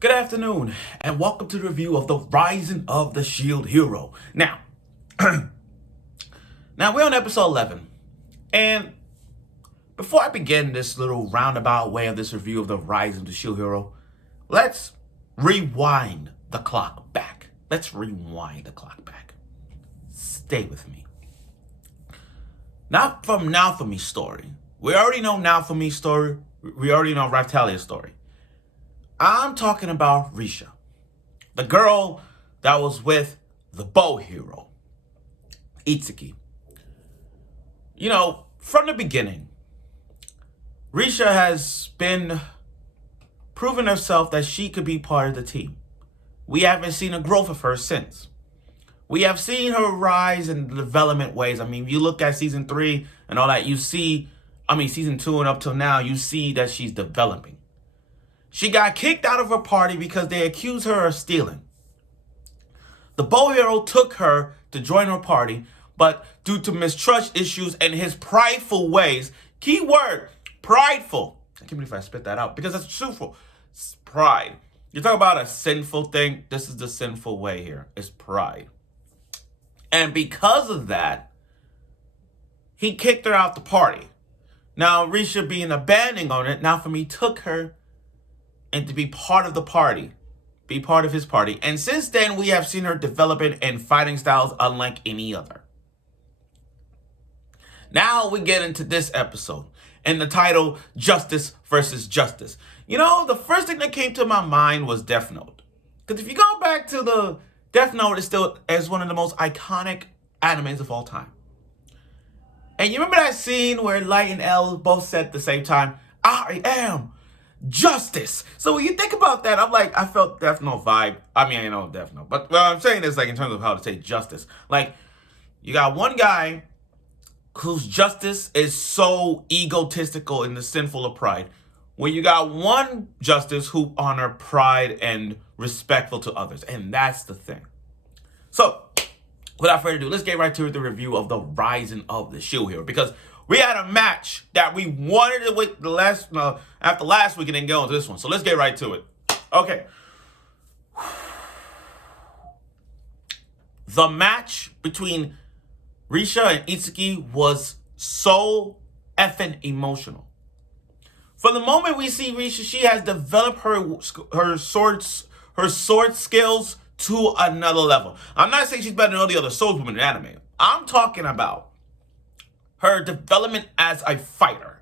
Good afternoon, and welcome to the review of the Rising of the Shield Hero. Now, we're on episode 11, and before I begin this little roundabout way of this review of the Rising of the Shield Hero, let's rewind the clock back. Stay with me. Not from Now For Me's story. We already know Now For Me's story. We already know Raptalia's story. I'm talking about Rishia, the girl that was with the bow hero, Itsuki. You know, from the beginning, Rishia has been proving herself that she could be part of the team. We haven't seen a growth of her since. We have seen her rise in development ways. I mean, if you look at season 3 and all that, season 2 and up till now, you see that she's developing. She got kicked out of her party because they accused her of stealing. The bow hero took her to join her party, but due to mistrust issues and his prideful ways, keyword, prideful. I can't believe I spit that out because that's truthful. It's pride. You talk about a sinful thing, this is the sinful way here. It's pride. And because of that, he kicked her out the party. Now, Rishia being abandoned on it, Now For Me took her and to be part of the party, be part of his party. And since then, we have seen her developing in fighting styles unlike any other. Now we get into this episode and the title, Justice versus Justice. You know, the first thing that came to my mind was Death Note. Because if you go back to the Death Note, is still as one of the most iconic animes of all time. And you remember that scene where Light and L both said at the same time, I am justice. So when you think about that, I felt Death Note vibe. I mean, I know Death Note, but what I'm saying is in terms of how to say justice. You got one guy whose justice is so egotistical and the sinful of pride. When you got one justice who honor pride and respectful to others. And that's the thing. So, without further ado, let's get right to the review of the Rising of the Shield Hero. Because we had a match that we wanted to wait after last week and then go into this one. So let's get right to it. Okay. The match between Rishia and Itsuki was so effing emotional. From the moment we see Rishia, she has developed her sword skills to another level. I'm not saying she's better than all the other swordswomen in anime. I'm talking about her development as a fighter.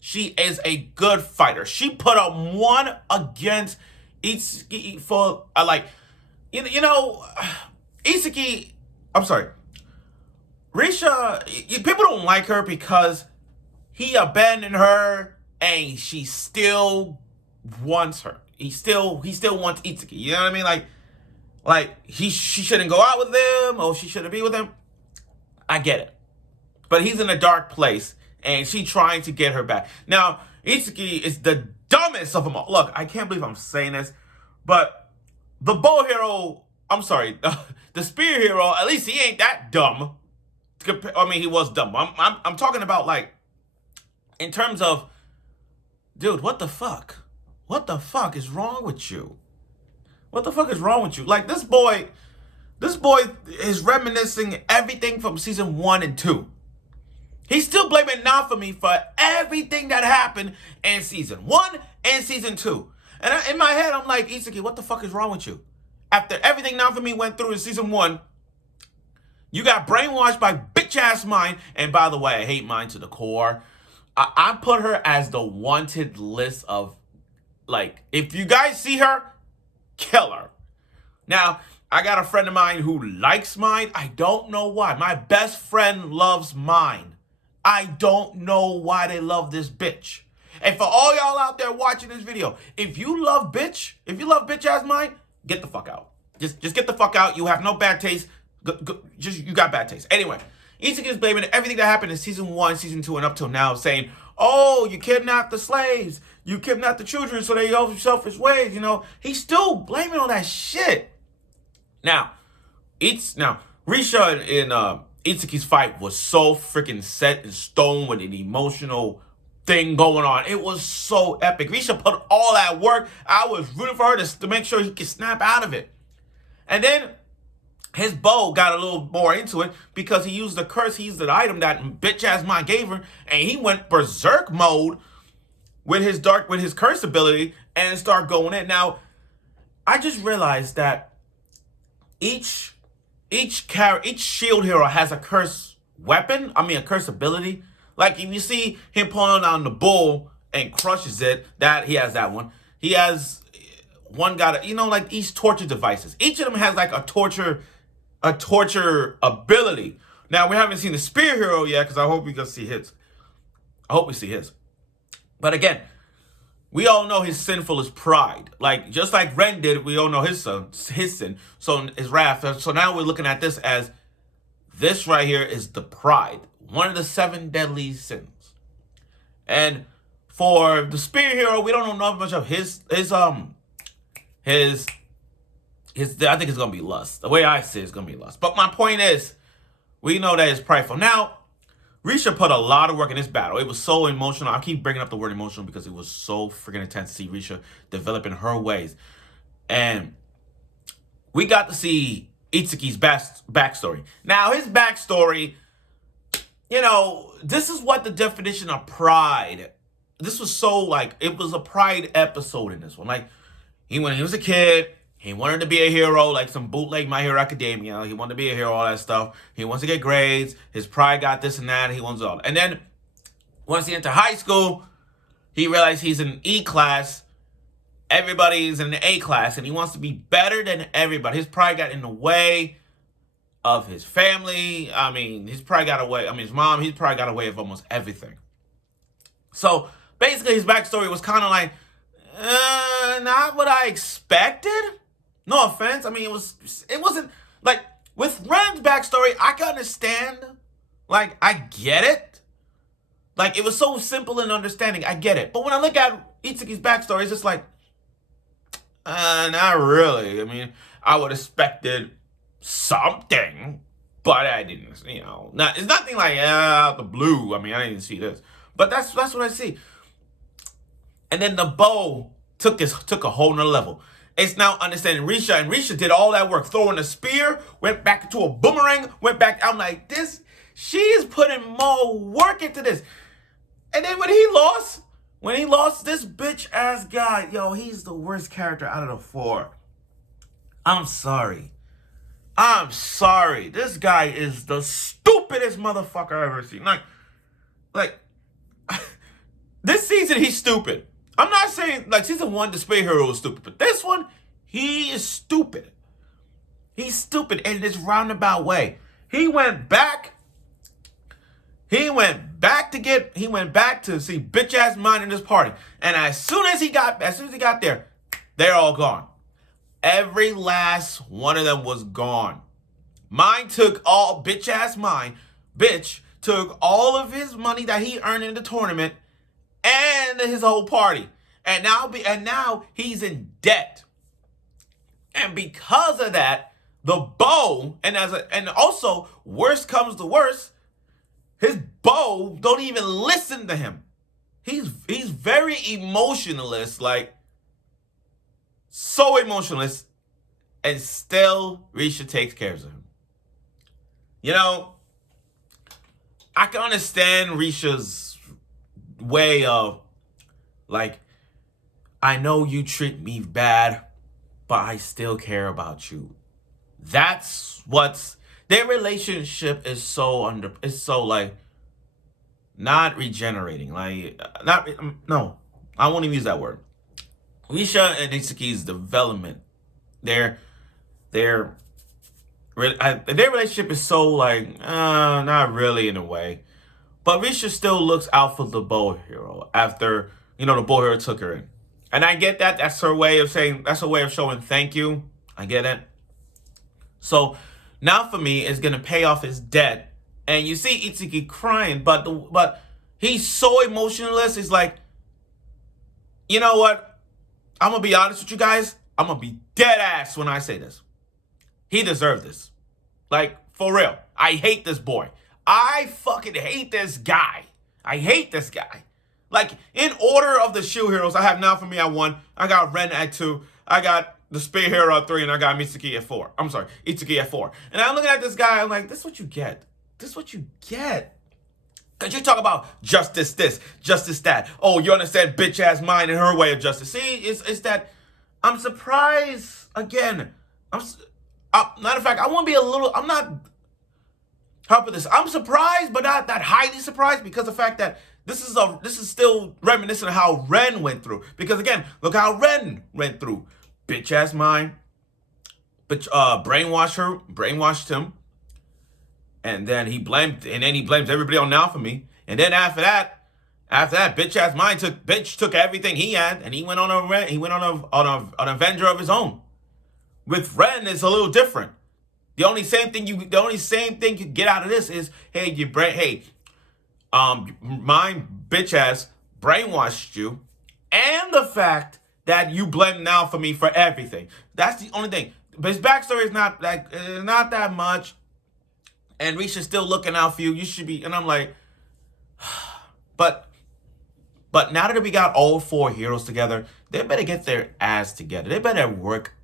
She is a good fighter. She put up one against Itsuki for Itsuki. I'm sorry, Rishia. People don't like her because he abandoned her, and she still wants her. He still wants Itsuki. You know what I mean? She shouldn't go out with him, or she shouldn't be with him. I get it. But he's in a dark place, and she's trying to get her back. Now, Itsuki is the dumbest of them all. Look, I can't believe I'm saying this, but the bow hero, the spear hero, at least he ain't that dumb. I mean, he was dumb. I'm talking about, in terms of, dude, what the fuck? What the fuck is wrong with you? What the fuck is wrong with you? This boy is reminiscing everything from season 1 and 2. He's still blaming Now For Me for everything that happened in season 1 and season 2. And in my head, I'm like, Itsuki, what the fuck is wrong with you? After everything Now For Me went through in season 1, you got brainwashed by bitch-ass Mine. And by the way, I hate Mine to the core. I put her as the wanted list of, if you guys see her, kill her. Now, I got a friend of mine who likes Mine. I don't know why. My best friend loves Mine. I don't know why they love this bitch. And for all y'all out there watching this video, if you love bitch ass Mine, get the fuck out. Just get the fuck out. You have no bad taste. You got bad taste. Anyway, Itsuki is blaming everything that happened in season 1, season 2, and up till now, saying, oh, you kidnapped the slaves. You kidnapped the children so they go selfish ways, you know. He's still blaming all that shit. Now, Rishia in Itsuki's fight was so freaking set in stone with an emotional thing going on. It was so epic. Risha put all that work. I was rooting for her to make sure he could snap out of it. And then his bow got a little more into it because he used the curse. He used the item that bitch ass mom gave her, and he went berserk mode with his curse ability and start going in. Now, I just realized that each shield hero has a curse weapon. I mean, a curse ability. Like if you see him pulling on the bull and crushes it, that he has that one. He has one got like each torture devices. Each of them has like a torture ability. Now we haven't seen the spear hero yet because I hope we can see his. I hope we see his. But again, we all know his sinful is pride. Like just like Ren did, we all know his sin. So his wrath. So now we're looking at this as this right here is the pride, one of the 7 deadly sins. And for the spear hero, we don't know much of his I think it's gonna be lust. The way I see it's gonna be lust. But my point is, we know that it's prideful. Now, Rishia put a lot of work in this battle. It was so emotional. I keep bringing up the word emotional because it was so freaking intense to see Rishia developing her ways. And we got to see Itsuki's backstory. Now, his backstory, this is what the definition of pride. This was so like, it was a pride episode in this one. Like, when he was a kid, he wanted to be a hero, like some bootleg My Hero Academia. He wanted to be a hero, all that stuff. He wants to get grades. His pride got this and that. He wants all. And then once he entered high school, he realized he's in E class. Everybody's in the A class, and he wants to be better than everybody. His pride got in the way of his family. I mean, his pride got away. I mean, his mom, his pride got away of almost everything. So basically, his backstory was kind of like, not what I expected. No offense. I mean, it wasn't like with Ren's backstory, I can understand. Like, I get it. Like, it was so simple in understanding. I get it. But when I look at Itsuki's backstory, it's just like, not really. I mean, I would have expected something, but I didn't, it's nothing like out the blue. I mean, I didn't see this. But that's what I see. And then the bow took a whole nother level. It's now understanding Rishia, and Rishia did all that work, throwing a spear, went back into a boomerang, went back. I'm like, she is putting more work into this. And then when he lost this bitch ass guy, he's the worst character out of the 4. I'm sorry. This guy is the stupidest motherfucker I've ever seen. Like, this season he's stupid. I'm not saying, like, season 1, the spear hero was stupid. But this one, he is stupid. He's stupid in this roundabout way. He went back to see bitch ass mine in this party. And as soon as he got there, they're all gone. Every last one of them was gone. Mine took all bitch took all of his money that he earned in the tournament and his whole party. And now he's in debt. And because of that, the bow, and also worst comes to worst, his bow don't even listen to him. He's very emotionalist, like so emotionalist, and still Rishia takes care of him. I can understand Risha's way of, like, I know you treat me bad, but I still care about you. That's their relationship is so like not regenerating. Like, I won't even use that word. Rishia and Itsuki's development, their relationship is so like, not really in a way. But Rishia still looks out for the bow hero after, the bow hero took her in. And I get that. That's her way of showing thank you. I get it. So now for me, it's going to pay off his debt. And you see Itsuki crying, but he's so emotionless. He's like, you know what? I'm going to be honest with you guys. I'm going to be dead ass when I say this. He deserved this. Like, for real. I hate this boy. I fucking hate this guy. I hate this guy. Like, in order of the Shield heroes, I have Naofumi at 1. I got Ren at 2. I got the Spear hero at 3, and I got Mitsuki at 4. I'm sorry, Itsuki at 4. And I'm looking at this guy, I'm like, this is what you get. This is what you get. Because you talk about justice this, justice that. Oh, you understand bitch-ass mind and her way of justice. See, it's that I'm surprised, again. Matter of fact, I want to be a little, I'm not, how about this? I'm surprised, but not that highly surprised because of the fact that this is still reminiscent of how Ren went through. Because again, look how Ren went through. Bitch-ass mind, brainwashed him. And then he blames everybody on Naofumi. And then after that, bitch-ass mind took everything he had, and he went on an Avenger of his own. With Ren, it's a little different. The only same thing you get out of this is, mind bitch-ass brainwashed you, and the fact that you blame Naofumi for everything. That's the only thing. But his backstory is not that much. And Risha's still looking out for you. You should be, and I'm like, but now that we got all 4 heroes together, they better get their ass together. They better work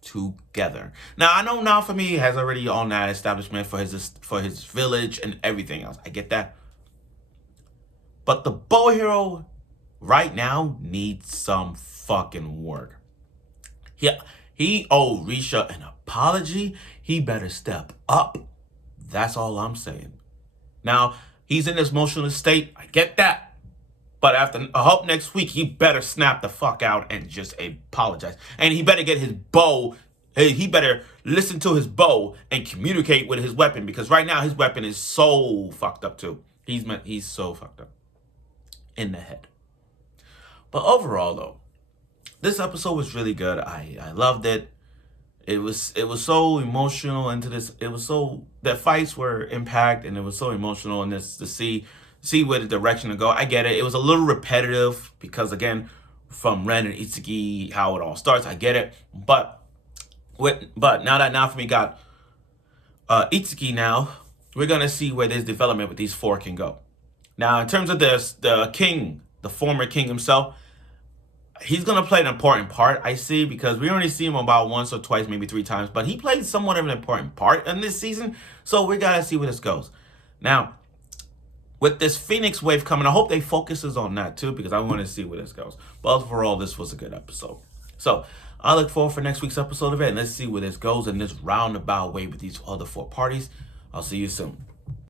together. Now I know Naofumi has already on that establishment for his village and everything else. I get that. But the bow hero right now needs some fucking work. Yeah. He owed Risha an apology. He better step up. That's all I'm saying. Now, he's in this emotional state. I get that. But I hope next week he better snap the fuck out and just apologize. And he better get his bow. He better listen to his bow and communicate with his weapon. Because right now his weapon is so fucked up too. He's so fucked up in the head. But overall though, this episode was really good. I loved it. It was so emotional into this. It was so, the fights were impact, and it was so emotional in this to see where the direction to go. I get it. It was a little repetitive because again, from Ren and Itsuki, how it all starts. I get it. But now that Naofumi got Itsuki now, we're gonna see where this development with these 4 can go. Now, in terms of this, the king, the former king himself, he's going to play an important part, I see, because we only see him about once or twice, maybe 3 times. But he played somewhat of an important part in this season. So we got to see where this goes. Now, with this Phoenix wave coming, I hope they focuses on that too, because I want to see where this goes. But overall, this was a good episode. So I look forward for next week's episode of it. And let's see where this goes in this roundabout way with these other 4 parties. I'll see you soon.